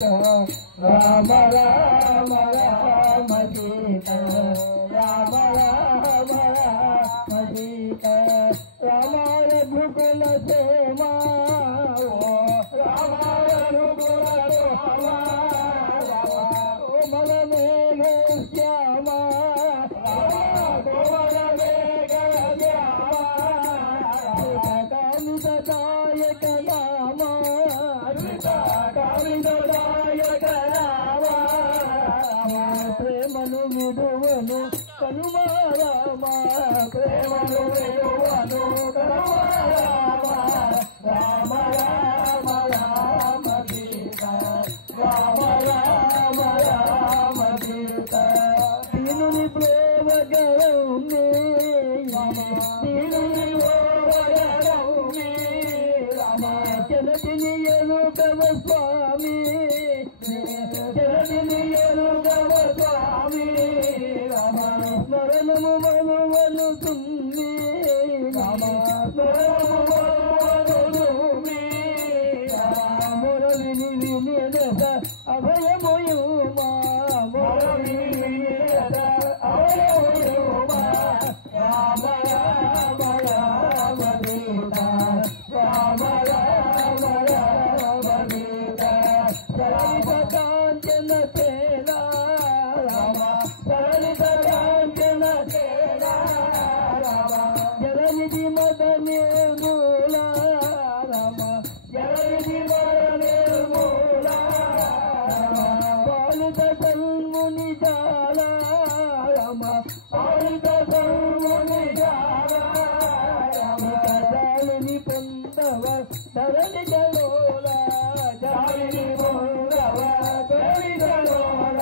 राम राम राम सीता राम राम राम सीता राम रघुकुल सोमा राम रघुकुल सोमा कोमल मेघ श्यामा कोमल मेघ श्यामा कामितदायक रामा कामितदायक रामा प्रेमनु विडुवनु कनुमा रामा प्रेमनु विडुवनु कनुमा रामा राम राम राम सीता राम राम राम सीता तीनुनि प्रेम गरौनि तीनुनि गरौनि राम चलतिनियनु कव स्वामी चलतिनियनु कव स्वामी राम स्मरणము మనువను సున్ని రామ స్మరణము మనువను సున్ని మురళి వినియత అభయమయుమా మురళి వినియత అభయమయుమా రామ రామ రామ సీతా రామ రామ రామ సీతా సరిత కాంచన సేనా రామ సరిత కాంచన సేనా రామ జలనిధి మద నిర్మూల రామ జలనిధి మద నిర్మూల పాలిత సన్ముని జాల రామ పాలిత సన్ముని జాల రామ జాలిని పొందవ ధరణి జలోల జాలిని పొందవ ధరణి జలోల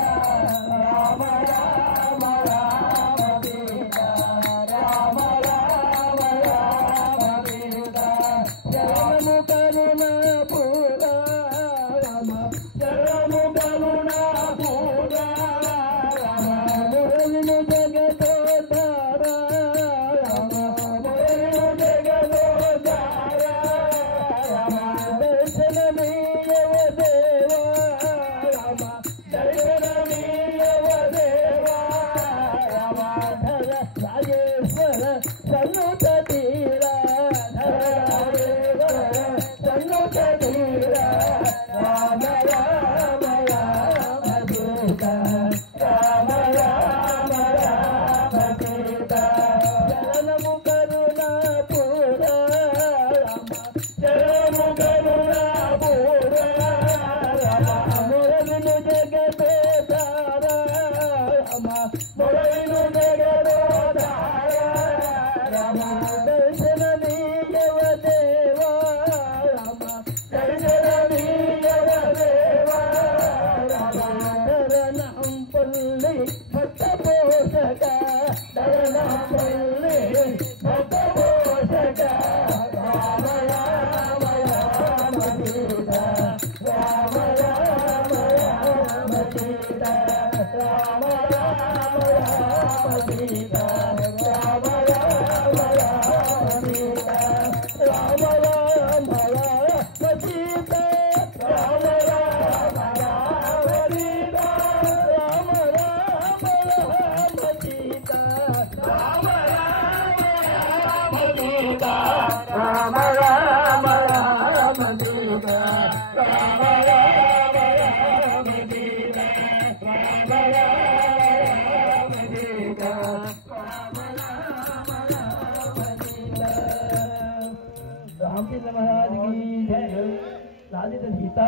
రామ రామ రామ సీతా రామ రామ రామ సీతా శరణము కరుణ పూర రామ శరణము కరుణ పూర రామ మురళిను జగదోధార రామ మురళిను జగదోధార రామ దర్శనమీయవ దేవా రామ దర్శనమీయవ దేవా రామ ధర రాజేశ్వర సన్నుత తీర ధర రాజేశ్వర సన్నుత తీర రామ రామ రామ సీతా రామ రామ రామ సీతా శరణము కరుణ పూర రామ శరణము కరుణ పూర రామ మురళిను జగదోధార రామ మురళిను జగదోధార రామ దర్శనమీయవ దేవా రామ దర్శనమీయవ దేవా రామ ధరణం పల్లి భక్త పోషక ధరణం పల్లి భక్త పోషక రామ రామ రామ సీతా రామ రామ రామ సీతా రామ రామ రామ సీతా రామ రామ రామ సీతా రామ రామ రామ సీతా రామ రామ రామ సీతా రామ రామ రామ సీతా రామ రామ రామ సీతా రామ రామ రామ సీతా రామ రామ రామ సీతా రామ రామ రామ సీతా రామ రామ రామ సీతా रामचंद्र महाराज की जय। राधित सीता